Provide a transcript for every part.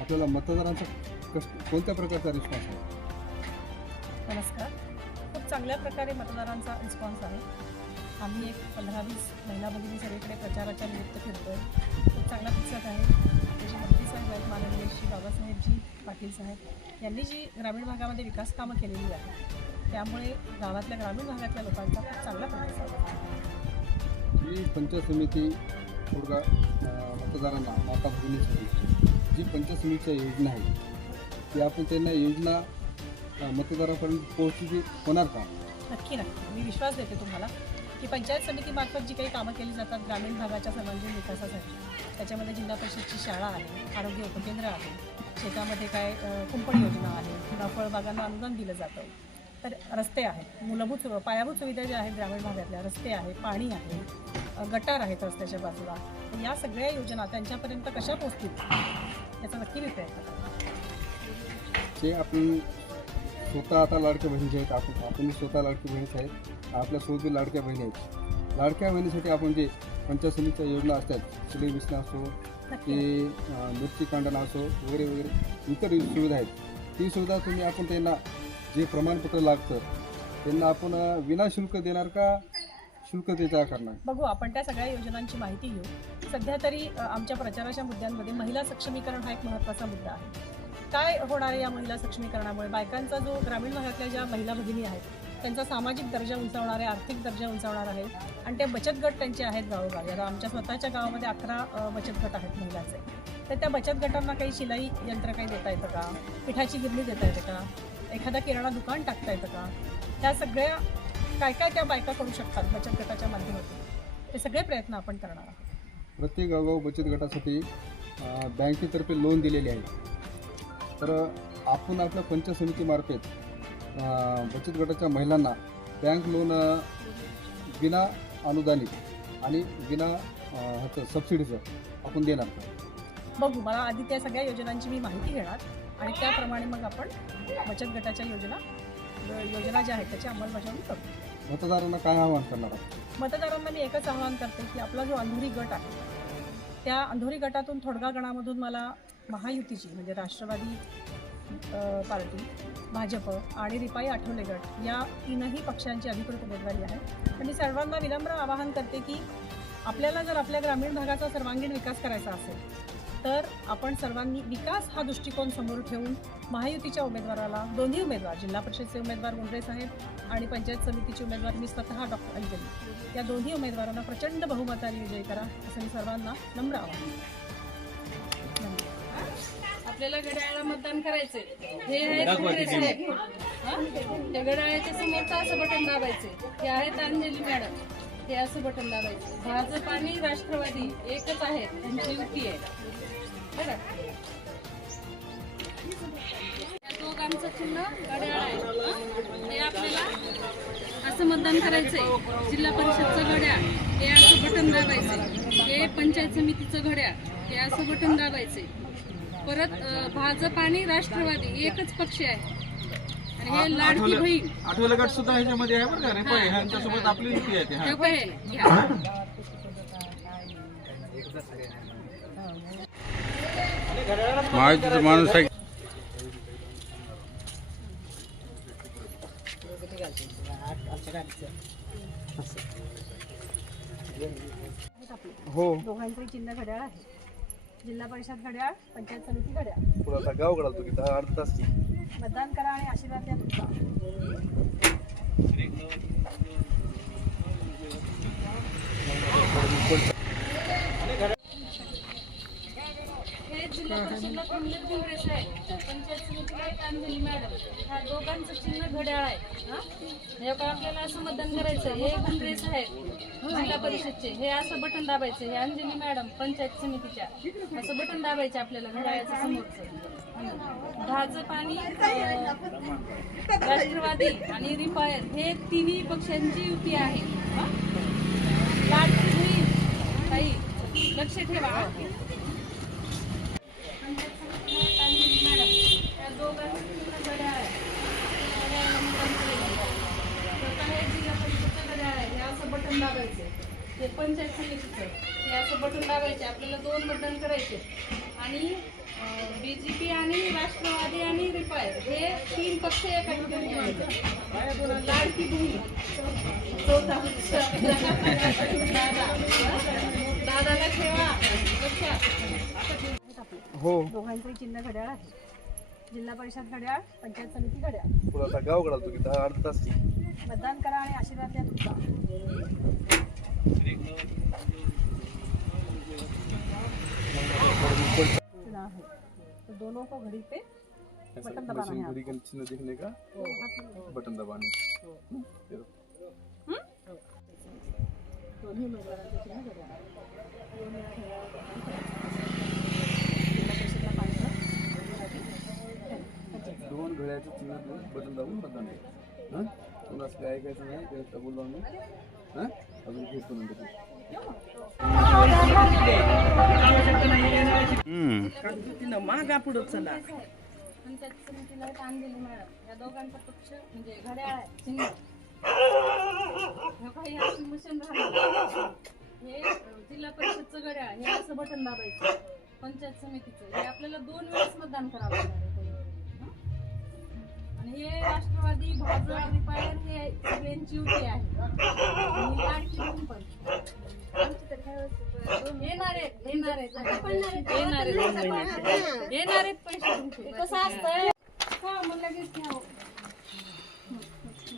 आपल्याला मतदारांचा कस कोणत्या प्रकारचा रिस्पॉन्स आहे? नमस्कार. खूप चांगल्या प्रकारे मतदारांचा रिस्पॉन्स आहे. आम्ही एक पंधरा वीस महिला भगिनी सगळीकडे प्रचाराच्या निमित्त फिरतोय. खूप चांगला प्रतिसाद आहे. त्याचे मंत्री साहेब आहेत माननीय श्री बाबासाहेबजी पाटील साहेब यांनी जी ग्रामीण भागामध्ये विकास कामं केलेली आहेत त्यामुळे गावातल्या ग्रामीण भागातल्या लोकांचा खूप चांगला प्रतिसाद आहे. ही पंचायत समिती मतदारांना माता भगिनीसाठी जी पंचायत योजना आहे ती आपण त्यांना योजना मतदारापर्यंत पोहोचली होणार का? नक्की नक्की. मी विश्वास देते तुम्हाला की पंचायत समितीमार्फत जी काही कामं केली जातात ग्रामीण भागाच्या सर्वांगीण विकासासाठी त्याच्यामध्ये जिल्हा परिषदची शाळा आहे आरोग्य उपकेंद्र आहे शेतामध्ये काय कुंपण योजना आहे किंवा फळबागांना अनुदान दिलं जातं तर रस्ते आहेत. मूलभूत पायाभूत सुविधा ज्या आहेत ग्रामीण भागातल्या रस्ते आहे पाणी आहे गटार आहेत रस्त्याच्या बाजूला. या सगळ्या योजना त्यांच्यापर्यंत कशा पोहोचतील? याचा नक्की करते ते आपण स्वतः आता लाडक्या बहिणीचे आहेत आपण आपण स्वतः लाडकी बहिणीच आहेत आपल्यासोबत लाडक्या बहिणी आहेत. लाडक्या बहिणीसाठी आपण जे पंचायत समितीच्या योजना असतात शिलाई विसणं असो की कांडणं असो वगैरे वगैरे इतर सुविधा आहेत. ती सुविधा तुम्ही आपण त्यांना जे प्रमाणपत्र लागतं त्यांना आपण विनाशुल्क देणार का शुल्क त्याचा करणार? बघू आपण त्या सगळ्या योजनांची माहिती घेऊ. सध्या तरी आमच्या प्रचाराच्या मुद्द्यांमध्ये महिला सक्षमीकरण हा एक महत्त्वाचा मुद्दा आहे. काय होणार आहे या महिला सक्षमीकरणामुळे? बायकांचा जो ग्रामीण भागातल्या ज्या महिला भगिनी आहेत त्यांचा सामाजिक दर्जा उंचावणार आहे आर्थिक दर्जा उंचावणार आहे आणि ते बचत गट त्यांचे आहेत गावोगावी आता आमच्या स्वतःच्या गावामध्ये अकरा बचत गट आहेत महिलांचे. तर त्या बचत गटांना काही शिलाई यंत्र काही देता येतं का? पिठाची गिरणी देता येते का? एखादा किराणा दुकान टाकता येतं का? त्या सगळ्या काय काय त्या बायका करू शकतात बचत गटाच्या माध्यमातून? ते सगळे प्रयत्न आपण करणार आहोत. प्रत्येक गावगाव बचत गटासाठी बँकेतर्फे लोन दिलेले आहे. तर आपण आपल्या पंचायत समितीमार्फत बचत गटाच्या महिलांना बँक लोन बिना अनुदानित आणि बिना ह्याचं सबसिडीचं आपण देणार बघू मला आधी त्या सगळ्या योजनांची मी माहिती घेणार. आणि त्याप्रमाणे मग आपण बचत गटाच्या योजना योजना ज्या आहेत त्याची अंमलबजावणी करू. मतदारांना काय आवाहन करणार आहात? मतदारांना मी एकच आवाहन करते की आपला जो अंधुरी गट आहे त्या अंधुरी गटातून थोडगा गणामधून मला महायुतीची म्हणजे राष्ट्रवादी अ, पार्टी भाजप आणि रिपाई आठवले गट या तीनही पक्षांची अधिकृत उमेदवारी आहे. तर मी सर्वांना विनम्र आवाहन करते की आपल्याला जर आपल्या ग्रामीण भागाचा सर्वांगीण विकास करायचा असेल तर आपण सर्वांनी विकास हा दृष्टिकोन समोर ठेवून महायुतीच्या उमेदवाराला दोन्ही उमेदवार जिल्हा परिषदचे उमेदवार मुंडे साहेब आणि पंचायत समितीचे उमेदवार मी स्वतः डॉक्टर अंजली. या दोन्ही उमेदवारांना प्रचंड बहुमताने विजयी करा असं मी सर्वांना नम्र आवाहन करते. आपल्याला घड्याळाला मतदान करायचंय. हे आहे. हा? त्या घड्याळाच्या समोरचं असं बटन दाबायचे हे आहेत अंजली मॅडम. हे असं बटन दाबायचं भाजप आणि राष्ट्रवादी एकच आहे त्यांची युती आहे. दोघांचं चिन्ह घड्याळ आहे. हा? आपल्याला असं मतदान करायचंय. जिल्हा परिषदचं घड्याळ. हे असं बटन दाबायचं हे पंचायत समितीचं घड्याळ. हे असं बटन दाबायचंय. परत भाजप आणि राष्ट्रवादी एकच पक्ष आहे. आणि हे लाडकी बहीण. आठवले गट सुद्धा ह्याच्यामध्ये आहे बरं का? रे पण ह्यांच्यासोबत आपली युती आहे ते हा. काय घ्या. महायुतीचा माणूस आहे. हो. दोघांचे चिन्ह घड्याळ आहे. जिल्हा परिषद घड्याळ पंचायत समिती घड्याळ. पुढं आता गाव गडाल तू की अर्धा तास की. मतदान करा आणि आशीर्वाद द्या तुमचा. काँग्रेस आहे? पंचायत एक मॅडम दोघांचं चिन्ह घड्याळ आहे. हा? बघा, आपल्याला असं मतदान करायचं? हे काँग्रेस आहेत जिल्हा परिषदचे. हे असं बटन दाबायचं. हे अंजली मॅडम पंचायत समितीच्या. असं बटन दाबायचं आपल्याला घड्याळाच्या समोरचं. भाजप आणि राष्ट्रवादी आणि रिपायर हे तिन्ही पक्षांची युती आहे. हा? ताई लक्ष ठेवा हा? त्या दोघांचं चिन्ह घड्याळ आहे. घड्याळाला मतदान करायचं. स्वतः हे जिल्हा परिषदचं घड्याळ आहे. हे असं बटन दाबायचं हे पंचायत समितीचं हे असं बटन दाबायचे आपल्याला दोन मतदान करायचे आणि अं, बीजेपी आणि राष्ट्रवादी आणि रिपायर हे तीन पक्ष एका ठिकाणी. लाडकी बहीण. चौथा पक्ष. दादा. दादाला ठेवा. हो. दोघांचंही चिन्ह घड्याळ आहे. जिल्हा परिषद घड्याळ पंचायत समिती घड्याळ. तुला आता गाव घालतो की दहा अर्धा तास मतदान करा आणि आशीर्वाद द्या तुमचा चुना है तो दोनों को घड़ी पे बटन दबाना है घड़ी का चिन्ह देखने का बटन दबाने दोन्ही उमेदवारांचे चिन्ह घड्याळ दोन वेळा घड्याळ. दोन घड्याचे चिन्ह देऊन बटन दाबून मतदान करायचं. हं? कोण असले ऐकायचं नाही ते डबल लावून हां? अजून घेतो नंतर पंचायत समितीला एक अंजली मॅडम. या दोघांचा पक्ष म्हणजे घड्याळ आहे चिन्ह. हे काही अशी मशीन राहणार हे अं, जिल्हा परिषदचं घड्याळ हे असं बटन दाबायचं. पंचायत समितीचं. हे आपल्याला दोन वेळेस मतदान करावं लागणार आहे हं? आणि हे राष्ट्रवादी भाजप रिपायर हे सगळ्यांची युती आहे. आणि लाडकी येणार आहेत येणार आहेत पैसे कसं हा मग लगेच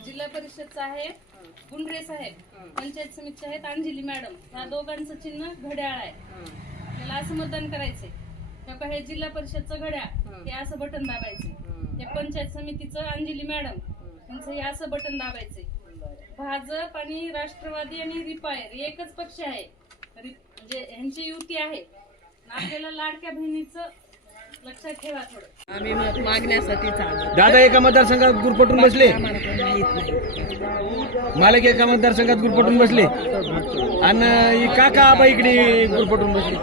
जिल्हा परिषदचा आहे गुंडरे साहेब पंचायत समितीचे आहेत अंजली मॅडम. ह्या दोघांचं चिन्ह घड्याळ आहे. त्याला असं मतदान करायचंय. तेव्हा हे जिल्हा परिषदचं घड्याळ हे असं बटन दाबायचे हे पंचायत समितीचं अंजली मॅडम त्यांचं हे असं बटन दाबायचे भाजप आणि राष्ट्रवादी आणि रिपायर एकच पक्ष आहे. रि- म्हणजे ह्यांची युती आहे. आपल्याला लाडक्या बहिणीचं लक्षात ठेवा थोडं. आम्ही चालू दादा एका मतदारसंघात गुरपटून बसले? आम्हाला माहीत नाही. मालक एका मतदारसंघात गुरपटून बसले? आणि ही काका आबा इकडे गुरपटून बसले?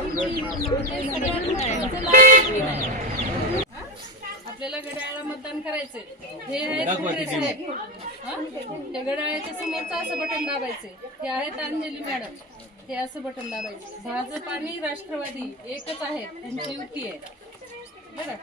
आपल्याला घड्याळाला मतदान करायचंय. हे. हा? त्या घड्याळाच्या समोरचं असं बटन दाबायचंय. हे आहेत अंजली मॅडम. हे असं बटन दाबायचे. भाजप आणि राष्ट्रवादी एकच आहेत त्यांची युती आहे. बरं.